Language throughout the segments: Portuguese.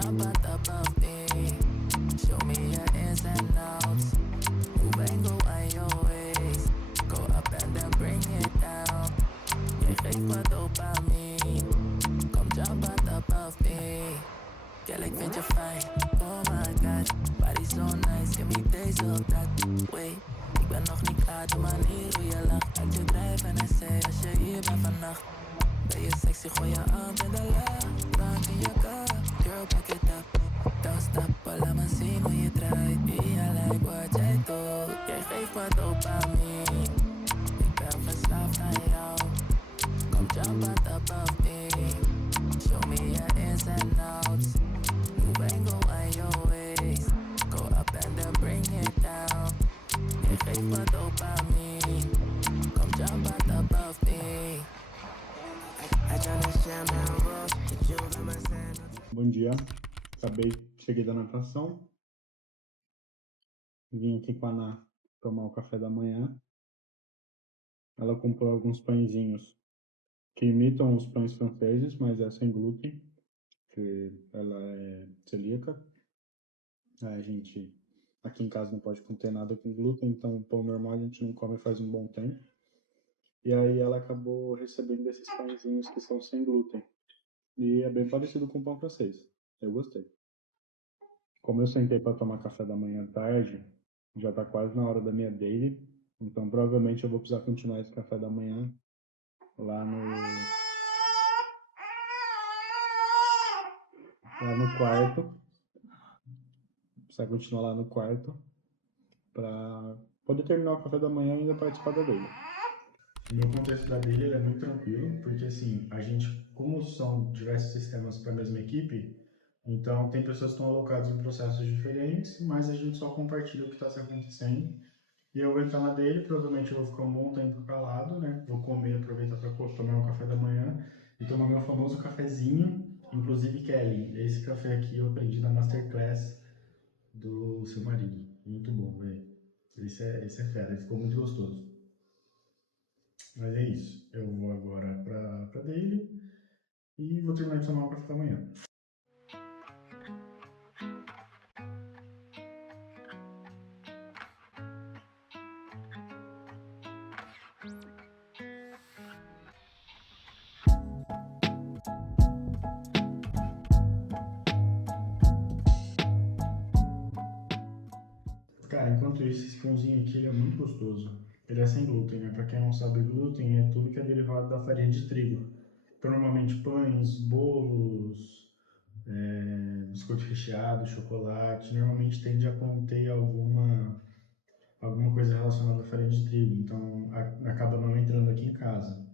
jump on top of me. Show me your ins and outs. Move and go on your ways. Go up and then bring it down. Je geeft wat dopamine. Come jump on top of me. Girl, ik vind je fijn. Oh my god, body so nice. Give me deze op dat. Wait, ik ben nog niet klaar. De manier hoe je lacht. Laat je drijven en zei als je hier bent vannacht. Ben je sexy, gooi je arm in de lucht. Brand in je cup, girl, back it up. Don't stop, laat me zien hoe je draait. Be I like wat jij doet. Jij geeft me dopamine. Ik ben verslaafd aan jou. Come jump on top of me. Show me your ins and outs. Move and go on your ways. Go up and then bring it down. Je geeft me dopamine. Come jump on top of me. Bom dia, cheguei da natação, vim aqui com a Ana tomar o café da manhã. Ela comprou alguns pãezinhos que imitam os pães franceses, mas é sem glúten, porque ela é celíaca. A gente aqui em casa não pode conter nada com glúten, então o pão normal a gente não come faz um bom tempo. E aí ela acabou recebendo esses pãezinhos que são sem glúten. E é bem parecido com o pão francês. Eu gostei. Como eu sentei para tomar café da manhã tarde, já tá quase na hora da minha daily, então provavelmente eu vou precisar continuar esse café da manhã lá no quarto. Precisar continuar lá no quarto para poder terminar o café da manhã e ainda participar da daily. O meu contexto da daily ele é muito tranquilo, porque assim, a gente, como são diversos sistemas para a mesma equipe, então tem pessoas que estão alocadas em processos diferentes, mas a gente só compartilha o que está se acontecendo. E eu vou entrar na daily, provavelmente eu vou ficar um bom tempo calado, né? Vou comer, aproveitar para tomar um café da manhã e tomar meu famoso cafezinho. Inclusive, Kelly, esse café aqui eu aprendi na Masterclass do seu marido. Muito bom, velho. Esse é fera, ficou muito gostoso. Mas é isso. Eu vou agora pra daily e vou terminar de tomar o café da manhã. Cara, enquanto isso, esse pãozinho aqui ele é muito gostoso. Ele é sem glúten, né? Pra quem não sabe, glúten é tudo que é derivado da farinha de trigo. Então, normalmente pães, bolos, biscoito recheado, chocolate, normalmente tende a conter alguma coisa relacionada à farinha de trigo. Então, acaba não entrando aqui em casa.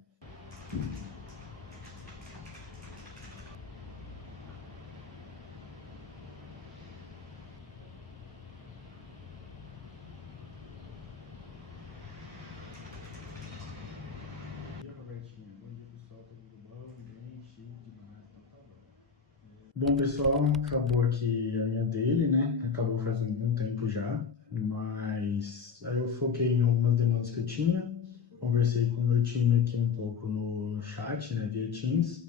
Bom, pessoal, acabou aqui a minha daily, né? Acabou faz um tempo já, mas aí eu foquei em algumas demandas que eu tinha, conversei com o meu time aqui um pouco no chat, né, via Teams,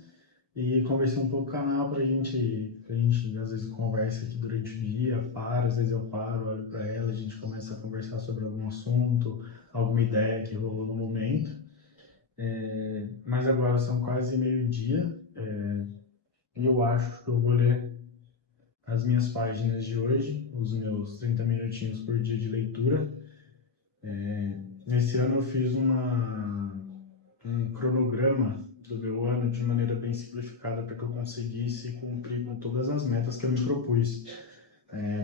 e conversei um pouco com o canal pra gente às vezes conversa aqui durante o dia, às vezes eu paro, olho pra ela, a gente começa a conversar sobre algum assunto, alguma ideia que rolou no momento. Mas agora são quase meio-dia, e eu acho que eu vou ler as minhas páginas de hoje, os meus 30 minutinhos por dia de leitura. Nesse ano eu fiz um cronograma do meu ano de maneira bem simplificada para que eu conseguisse cumprir com todas as metas que eu me propus.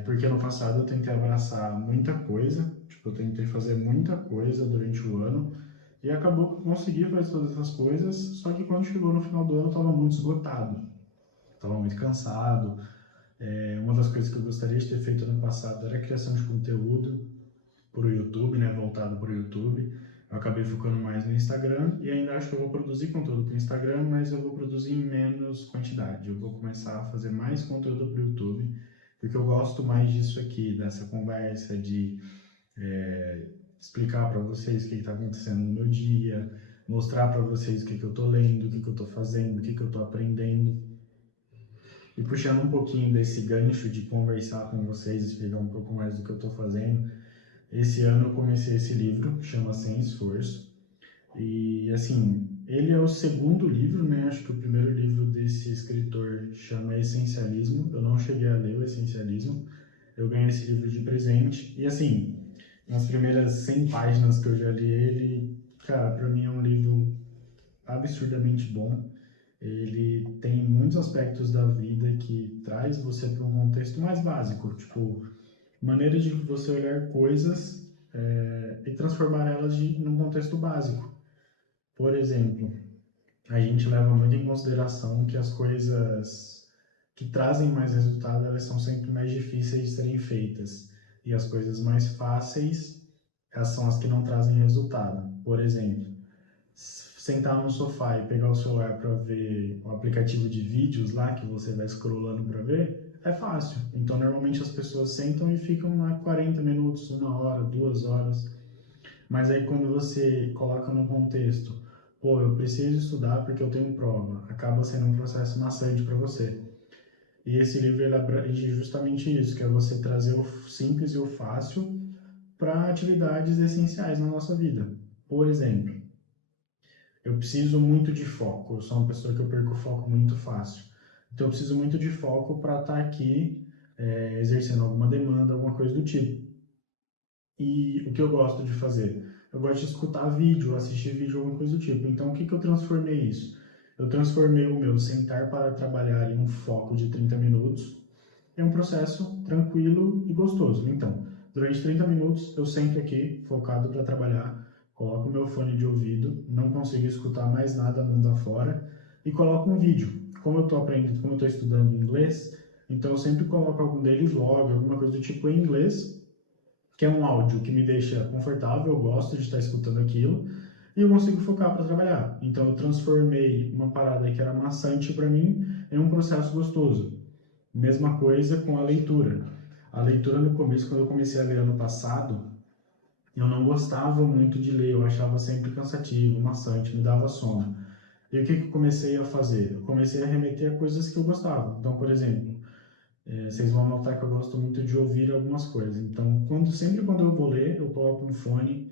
Porque ano passado eu tentei abraçar muita coisa, eu tentei fazer muita coisa durante o ano e acabou que eu consegui fazer todas essas coisas, só que quando chegou no final do ano eu estava muito esgotado, estava muito cansado. Uma das coisas que eu gostaria de ter feito ano passado era a criação de conteúdo para o YouTube, né, voltado para o YouTube. Eu acabei focando mais no Instagram e ainda acho que eu vou produzir conteúdo para o Instagram, mas eu vou produzir em menos quantidade. Eu vou começar a fazer mais conteúdo para o YouTube, porque eu gosto mais disso aqui, dessa conversa, de explicar para vocês o que está acontecendo no meu dia, mostrar para vocês o que eu estou lendo, o que eu estou fazendo, o que eu estou aprendendo. E puxando um pouquinho desse gancho de conversar com vocês, explicar um pouco mais do que eu estou fazendo, esse ano eu comecei esse livro, chama Sem Esforço. E, assim, ele é o segundo livro, né? Acho que o primeiro livro desse escritor chama Essencialismo. Eu não cheguei a ler o Essencialismo. Eu ganhei esse livro de presente. E, assim, nas primeiras 100 páginas que eu já li ele, cara, pra mim é um livro absurdamente bom. Ele tem muitos aspectos da vida que traz você para um contexto mais básico, tipo, maneiras de você olhar coisas e transformar elas num contexto básico. Por exemplo, a gente leva muito em consideração que as coisas que trazem mais resultado, elas são sempre mais difíceis de serem feitas. E as coisas mais fáceis, elas são as que não trazem resultado. Por exemplo, sentar no sofá e pegar o celular para ver o aplicativo de vídeos lá que você vai scrollando para ver, é fácil. Então, normalmente as pessoas sentam e ficam lá 40 minutos, 1 hora, 2 horas. Mas aí quando você coloca no contexto, pô, eu preciso estudar porque eu tenho prova, acaba sendo um processo maçante para você. E esse livro ele abrange justamente isso, que é você trazer o simples e o fácil para atividades essenciais na nossa vida. Por exemplo, eu preciso muito de foco, eu sou uma pessoa que eu perco o foco muito fácil. Então eu preciso muito de foco para estar aqui exercendo alguma demanda, alguma coisa do tipo. E o que eu gosto de fazer? Eu gosto de escutar vídeo, assistir vídeo, alguma coisa do tipo. Então o que eu transformei isso? Eu transformei o meu sentar para trabalhar em um foco de 30 minutos. É um processo tranquilo e gostoso. Então, durante 30 minutos eu sento aqui, focado para trabalhar, coloco o meu fone de ouvido, não consigo escutar mais nada mundo afora, e coloco um vídeo. Como eu estou aprendendo, como eu estou estudando inglês, então eu sempre coloco algum daily vlog, alguma coisa do tipo em inglês, que é um áudio que me deixa confortável, eu gosto de estar escutando aquilo, e eu consigo focar para trabalhar. Então eu transformei uma parada que era maçante para mim em um processo gostoso. Mesma coisa com a leitura. A leitura no começo, quando eu comecei a ler ano passado, eu não gostava muito de ler, eu achava sempre cansativo, maçante, me dava sono. E o que eu comecei a fazer? Eu comecei a remeter a coisas que eu gostava. Então, por exemplo, vocês vão notar que eu gosto muito de ouvir algumas coisas. Então, sempre quando eu vou ler, eu coloco um fone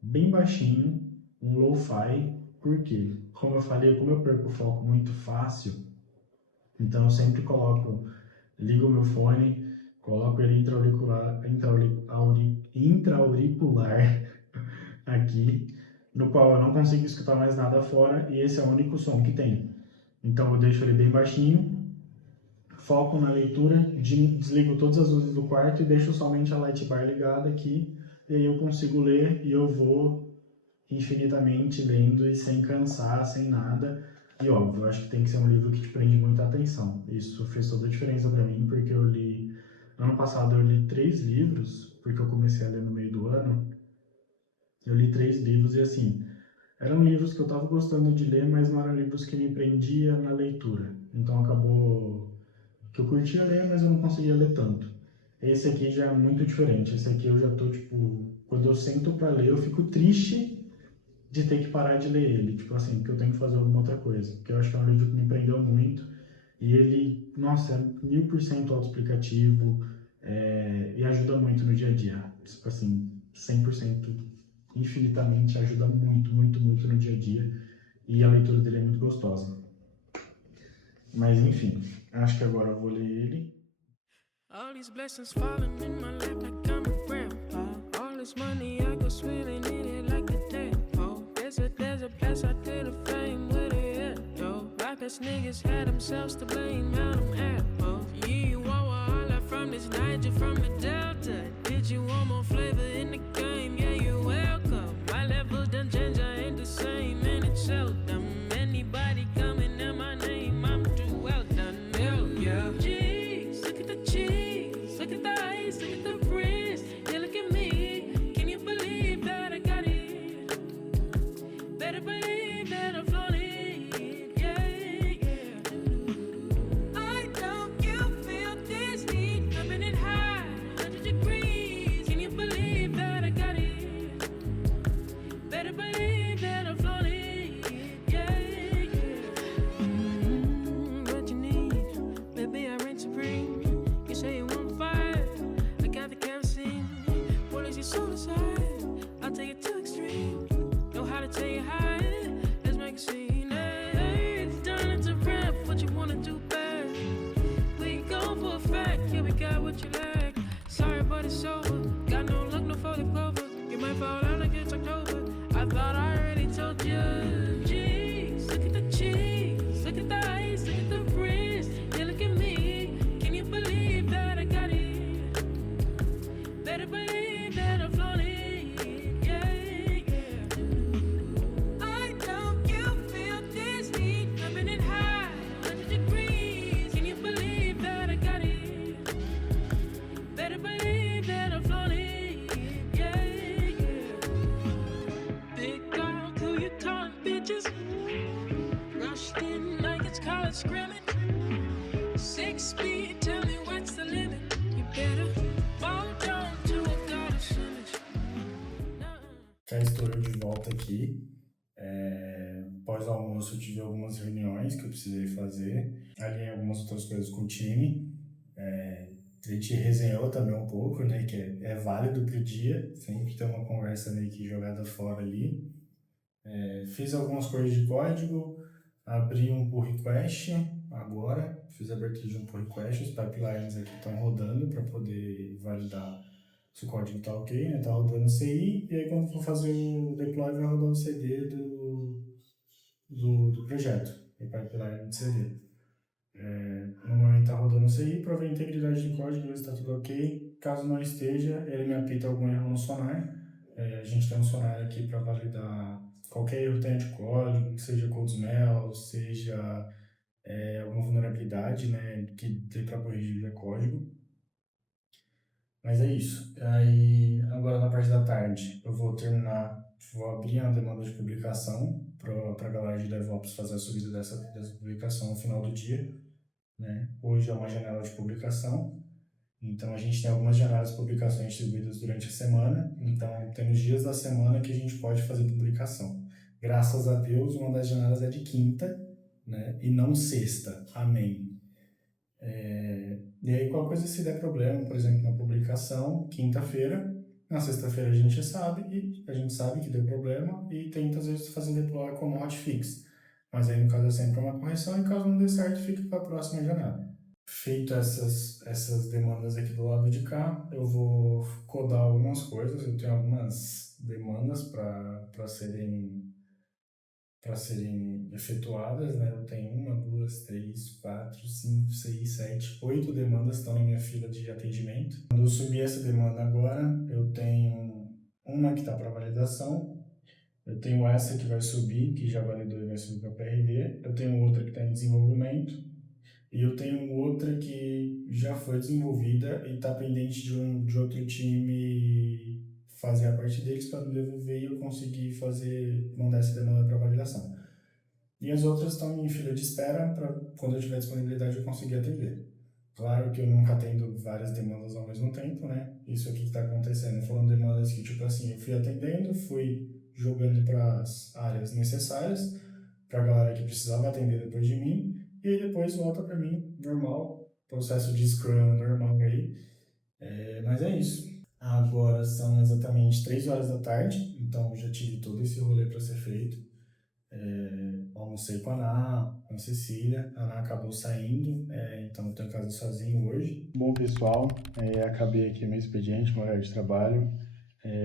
bem baixinho, um lo-fi. Por quê? Como eu falei, como eu perco o foco muito fácil, então eu sempre ligo o meu fone, coloco ele intra-auricular aqui, no qual eu não consigo escutar mais nada fora, e esse é o único som que tem. Então eu deixo ele bem baixinho, foco na leitura, desligo todas as luzes do quarto e deixo somente a light bar ligada aqui, e aí eu consigo ler e eu vou infinitamente lendo e sem cansar, sem nada. E óbvio, eu acho que tem que ser um livro que te prende muita atenção. Isso fez toda a diferença para mim, porque eu li... Ano passado eu li 3 livros, porque eu comecei a ler no meio do ano. Eu li 3 livros e assim, eram livros que eu estava gostando de ler, mas não eram livros que me prendia na leitura. Então acabou que eu curtia ler, mas eu não conseguia ler tanto. Esse aqui já é muito diferente. Esse aqui eu já tô, tipo... Quando eu sento para ler, eu fico triste de ter que parar de ler ele, tipo assim, porque eu tenho que fazer alguma outra coisa, porque eu acho que é um livro que me prendeu muito, e ele, nossa, é 1000% autoexplicativo, e ajuda muito no dia a dia, tipo assim, 100%, infinitamente, ajuda muito, muito, muito no dia a dia, e a leitura dele é muito gostosa. Mas enfim, acho que agora eu vou ler ele. All these blessings falling in my lap like I'm a grandpa. All this money I go swimming in it like a tadpole. There's a place out there to fame where they at though. Rappers niggas had themselves to blame, out them apples. Yeah, you want all that from this Niger, from the Delta. Did you want more flavor in the game? Yeah, you're welcome. My levels done change, I ain't the same, and it's seldom. Anybody coming at my name, I'm too well done. Hell yeah. Jeez, look at the cheese, look at the ice, look at the wrist. Yeah, look at me. Can you believe that I got it? Better believe that I'm floating. Yeah, yeah. I know you feel this heat coming in high, 100 degrees. Can you believe that I got it? Better believe that I'm floating. start screaming. 6 feet, tell me what's the limit. You better fall down to a goddess image. Já estou eu de volta aqui. Pós-almoço eu tive algumas reuniões que eu precisei fazer. Alinhei algumas outras coisas com o time. A gente resenhou também um pouco, né? Que é válido pro dia. Sempre tem uma conversa meio que jogada fora ali. Fiz algumas coisas de código. Abri um pull request agora. Fiz a abertura de um pull request. Os pipelines aqui estão rodando para poder validar se o código está ok, né? Tá rodando o CI, e aí quando for fazer o deploy vai rodar o CD do projeto, o pipeline de CD. No momento está rodando o CI, para ver a integridade de código, ver se está tudo ok. Caso não esteja, ele me apita algum erro no Sonar. A gente tem um Sonar aqui para validar qualquer erro que tenha de código, seja code smell, seja alguma vulnerabilidade, né, que dê para corrigir via código. Mas é isso. Aí, agora na parte da tarde, eu vou abrir a demanda de publicação para a galera de DevOps fazer a subida dessa publicação no final do dia, né? Hoje é uma janela de publicação, então a gente tem algumas janelas de publicação distribuídas durante a semana, então temos dias da semana que a gente pode fazer publicação. Graças a Deus, uma das janelas é de quinta, né? E não sexta. Amém. E aí, qualquer coisa, se der problema, por exemplo, na publicação, quinta-feira, na sexta-feira a gente sabe que deu problema e tenta, às vezes, fazer deploy como hotfix. Mas aí, no caso, é sempre uma correção e caso não dê certo, fica para a próxima janela. Feito essas demandas aqui do lado de cá, eu vou codar algumas coisas. Eu tenho algumas demandas para serem efetuadas, né? Eu tenho 1, 2, 3, 4, 5, 6, 7, 8 demandas que estão na minha fila de atendimento. Quando eu subir essa demanda agora, eu tenho uma que está para validação, eu tenho essa que vai subir, que já validou e vai subir para PRD, eu tenho outra que está em desenvolvimento, e eu tenho outra que já foi desenvolvida e está pendente de outro time fazer a parte deles para me devolver e eu conseguir mandar essa demanda para validação. E as outras estão em fila de espera para quando eu tiver disponibilidade eu conseguir atender. Claro que eu nunca atendo várias demandas ao mesmo tempo, né? Isso aqui que está acontecendo. Foram demandas que, tipo assim, eu fui atendendo, fui jogando para as áreas necessárias, para a galera que precisava atender depois de mim, e aí depois volta para mim, normal, processo de Scrum normal aí. Mas é isso. Agora são exatamente 3 horas da tarde, então já tive todo esse rolê para ser feito. Almocei com a Ana, com a Cecília, a Ana acabou saindo, então eu tô em casa sozinho hoje. Bom, pessoal, acabei aqui meu expediente, meu horário de trabalho.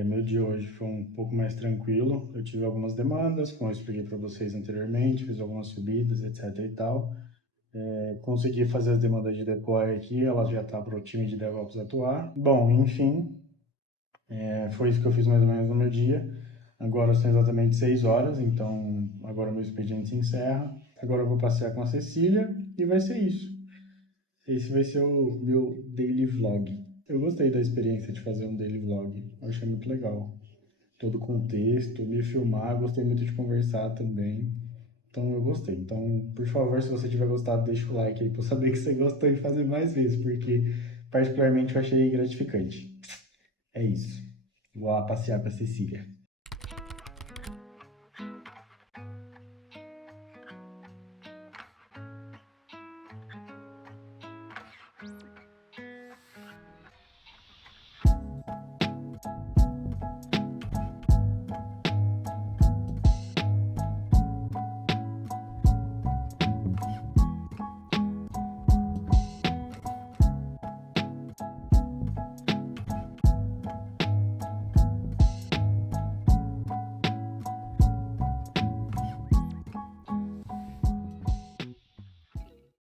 Meu dia hoje foi um pouco mais tranquilo, eu tive algumas demandas, como eu expliquei para vocês anteriormente, fiz algumas subidas, etc e tal. Consegui fazer as demandas de deploy aqui, ela já está para o time de DevOps atuar. Bom, enfim, foi isso que eu fiz mais ou menos no meu dia. Agora são exatamente 6 horas, então agora meu expediente se encerra. Agora eu vou passear com a Cecília e vai ser isso. Esse vai ser o meu daily vlog. Eu gostei da experiência de fazer um daily vlog, eu achei muito legal. Todo o contexto, me filmar, gostei muito de conversar também. Então eu gostei. Então, por favor, se você tiver gostado, deixa o like aí pra eu saber que você gostou de fazer mais vezes, porque particularmente eu achei gratificante. É isso. Vou lá passear com a Cecília.